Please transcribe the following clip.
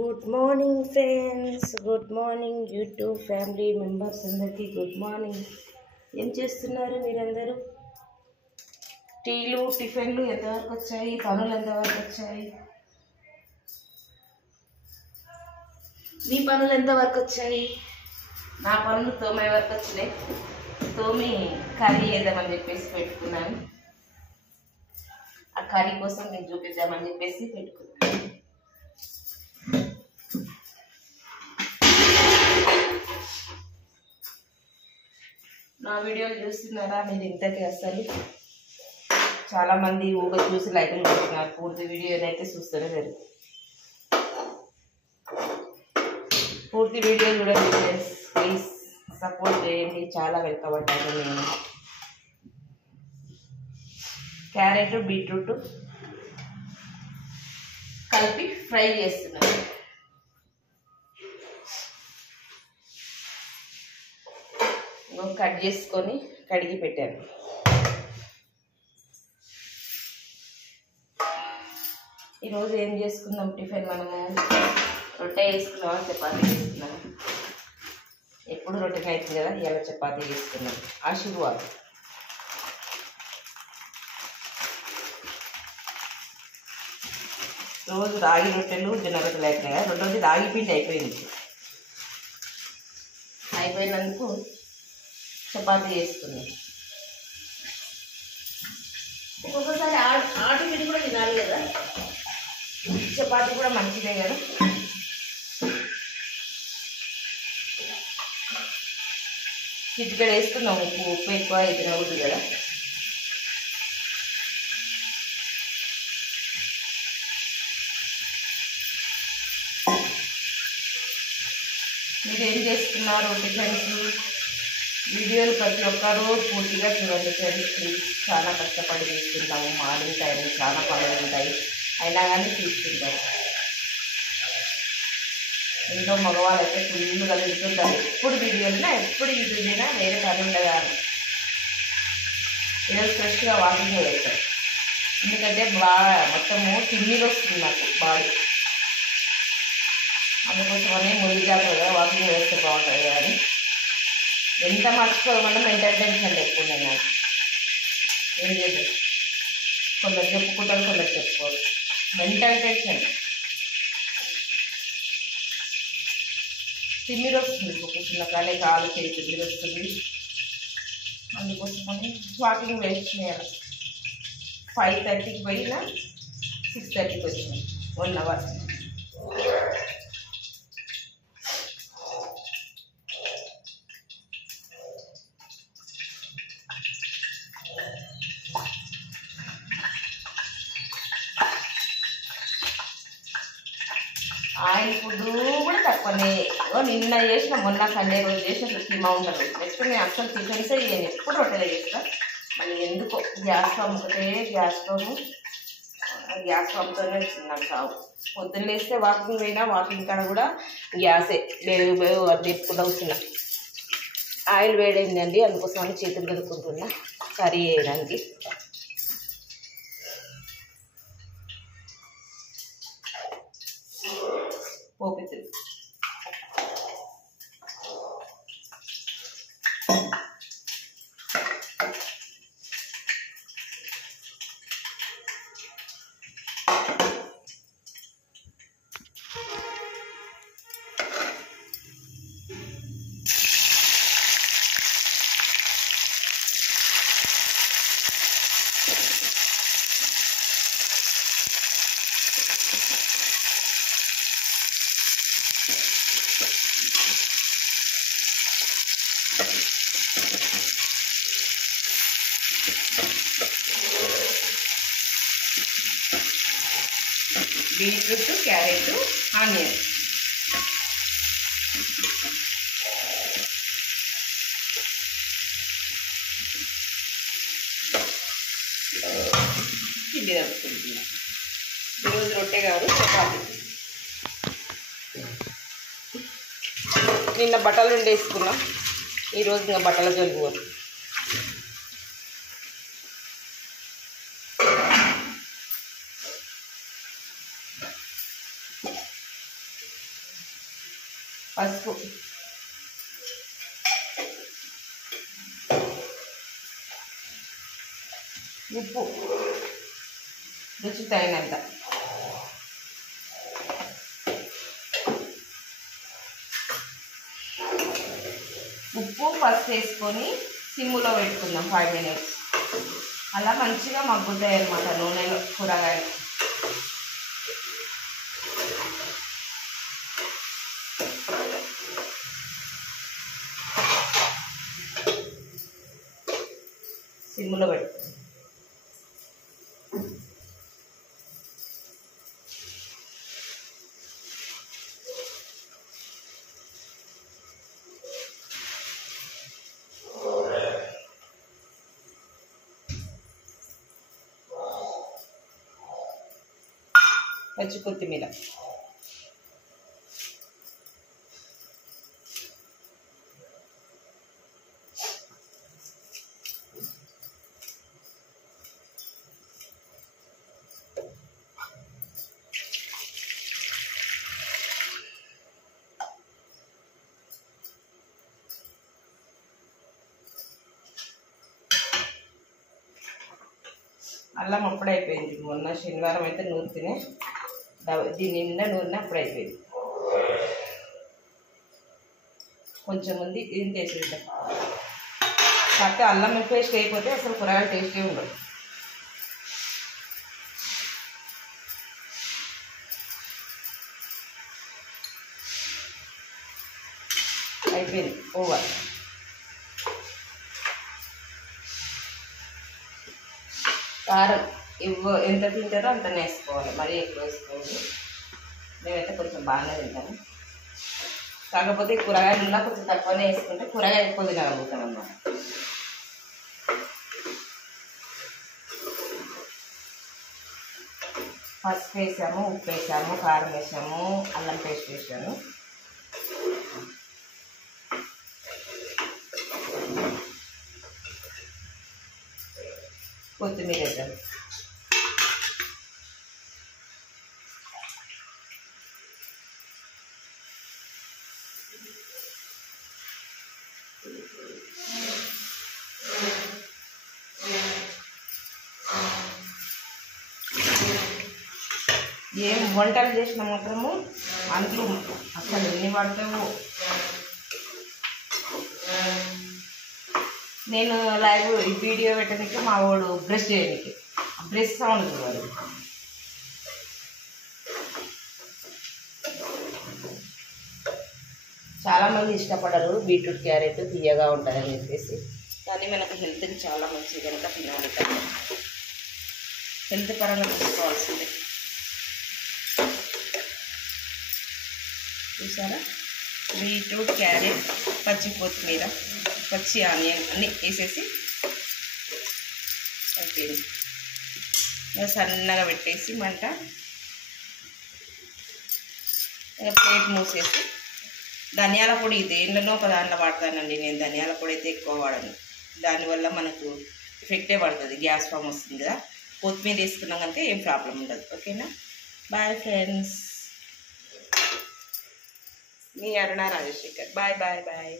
Good morning friends, good morning YouTube family members అందరికీ good morning. ఏం చేస్తున్నారు మీరందరూ? టీలు టిఫిన్లు ఎంతవరకు వచ్చాయి? పనులు ఎంతవరకు వచ్చాయి? మీ పనులు ఎంతవరకు వచ్చాయి? నా పనులు తోమే వరకు వచ్చినాయి. తోమి కర్రీ వేద్దామని చెప్పేసి పెట్టుకున్నాను. ఆ కర్రీ కోసం నేను చూపిద్దామని చెప్పేసి పెట్టుకున్నాను. నా వీడియోలు చూస్తున్నారా మీరు? ఇంతకీ అసలు చాలామంది ఊగా చూసి లైకులు పెడుతున్నారు. పూర్తి వీడియోని అయితే చూస్తూనే లేదు. పూర్తి వీడియో చూడండి ఫ్రెండ్స్, ప్లీజ్ సపోర్ట్ చేయండి. చాలా వెనుకబడ్డాను నేను. క్యారెట్ బీట్రూట్ కలిపి ఫ్రై చేస్తున్నాను. కట్ చేసుకొని కడిగి పెట్టాను. ఈరోజు ఏం చేసుకుందాం టిఫిన్? మనము రొట్టె వేసుకున్నామా, చపాతీ చేసుకున్నాం? ఎప్పుడు రొట్టె అవుతుంది కదా, ఇలా చపాతీ చేసుకున్నాం. ఆశీర్వాదం. రోజు రాగి రొట్టెలు జొన్న రొట్టెలు అయిపోయినాయి కదా, రెండోది రాగి పిండి అయిపోయినందుకు చపాతీ చేసుకున్నాం. ఒక్కొక్కసారి ఆటి పిండి కూడా తినాలి కదా, చపాతీ కూడా మంచిదే కదా. చిటికెడ వేసుకున్నాం ఉప్పు ఎక్కువ అయితే అవుతుంది కదా. మీరు ఏం చేస్తున్నారు టిఫిన్స్? వీడియోలు ప్రతి ఒక్కరూ పూర్తిగా చూడండి ఫ్రెండ్స్. చాలా కష్టపడి తీసుకుంటాము. మార్నింగ్ టైం చాలా పనులు ఉంటాయి, అయినా కానీ తీసుకుంటారు. ఇంట్లో మగవాళ్ళు అయితే ఫుల్ కలుగుతుంటారు. ఎప్పుడు వీడియోలున్నా, ఎప్పుడు యూట్యూబ్ అయినా వేరే పని ఉండగా ఈరోజు ఫ్రెష్గా వాకింగ్ చేస్తాను. ఎందుకంటే బాగా మొత్తము తిమ్మిది వస్తుంది నాకు బాడీ. అందుకోసమని ముందు జాగ్రత్తగా వాకింగ్ వేస్తే బాగుంటుంది కానీ ఎంత మర్చిపోవడం మెంటల్ టెన్షన్ ఎక్కువ ఉన్నాయి నాకు. ఏం చేద్దాం, కొందరు చెప్పుకుంటారు, కొందరు చెప్పుకోరు. మెంటల్ టెన్షన్, తిమ్మిది వస్తుంది. కూర్చున్న కానీ కాలు చేయి తిమ్మిది వస్తుంది. అందుకోసమని వాకింగ్ వేస్ట్ చేయాలి. 5:30కి పోయినా 6:30కి వచ్చినాం, 1 అవర్. ఆయిల్ ఫుడ్ కూడా తక్కువనే. నిన్న చేసిన, మొన్న సండే రోజు చేసిన కీమా ఉంటుంది. నెక్స్ట్ నేను అసలు టిఫిన్సే చేయను, ఎప్పుడు రొట్టెలు చేస్తాను. మళ్ళీ ఎందుకో గ్యాస్ ఫామ్ ఒకటే గ్యాస్ ఫామ్తోనే వచ్చింది సాగు. పొద్దున్న లేస్తే వాకింగ్ పోయినా, వాకింగ్ కాడ కూడా గ్యాసే లేవు అది చెప్పుకుంటూ వచ్చిన. ఆయిల్ వేడైందండి, అందుకోసమని చేతులు కడుక్కుంటున్నా కర్రీ వేయడానికి. పోపితులు బీట్రూట్, క్యారెట్, ఆనియన్. పిండి తడుపుకుంటున్నా. ఈరోజు రొట్టె కాదు, చపాతీ. నిన్న బట్టలు వేసుకున్నాం, ఈరోజు ఇంకా బట్టల జోలికి పోదు. పసుపు, ఉప్పు రుచి తగినంత, ఉప్పు పసుపు వేసుకొని సిమ్ములో పెట్టుకుందాం 5 minutes. అలా మంచిగా మగ్గుతాయి అన్నమాట నూనెలో కూరగాయలు. సిమ్ములో పెట్టుకుందాం. పచ్చి కొత్తిమీర, అల్లం అప్పుడైపోయింది. మొన్న శనివారం అయితే నూరితేనే దీని నిండా నూనె అప్పుడు అయిపోయింది. కొంచెం ఉంది ఇది వేసేద్దాం. కాకపోతే అల్లం పేస్ట్ అయిపోతే అసలు కూరగాయలు టేస్టే ఉండదు. అయిపోయింది ఓవర్. కారం ఎంత తింటారో అంతనే వేసుకోవాలి, మరీ ఎక్కువ వేసుకోవాలి. మేమైతే కొంచెం బాగానే తింటాము. కాకపోతే కూరగాయలు ఉన్నా కొంచెం తక్కువనే వేసుకుంటే కూరగాయలు ఎక్కువ తినగలుగుతాం అన్నమాట. పసుపు వేసాము, ఉప్పు వేసాము, కారం వేసాము, అల్లం పేస్ట్ వేసాము. కొత్తిమీర వేద్దాం. ఏం వంటలు చేసిన మాత్రము అంట్లు అసలు ఎన్ని పడతావు. నేను లైవ్ వీడియో పెట్టడానికి మా వాడు బ్రష్ చేయడానికి బ్రష్ సౌండ్ చూడాలి. చాలామంది ఇష్టపడరు బీట్రూట్ క్యారెట్ తీయగా ఉంటుందని చెప్పేసి, కానీ మనకు హెల్త్కి చాలా మంచిది కనుక తినాలి. హెల్త్ పరంగా తీసుకోవాల్సిందే. చూసారా, బీట్రూట్ క్యారెట్ పచ్చి కొత్తిమీర పచ్చి ఆనియన్ అన్నీ వేసేసి అయిపోయింది. సన్నగా పెట్టేసి మంట ప్లేట్ మూసేసి ధనియాల పొడి దేనిలోనో ఒక దాంట్లో వాడతానండి నేను. ధనియాల పొడి అయితే ఎక్కువ వాడను, దానివల్ల మనకు ఎఫెక్టే పడుతుంది, గ్యాస్ ఫామ్ వస్తుంది కదా. కొత్తిమీర వేసుకున్నాం అంటే ఏం ప్రాబ్లం ఉండదు. ఓకేనా, బాయ్ ఫ్రెండ్స్. మీ Aruna Rajasekhar. Bye bye bye.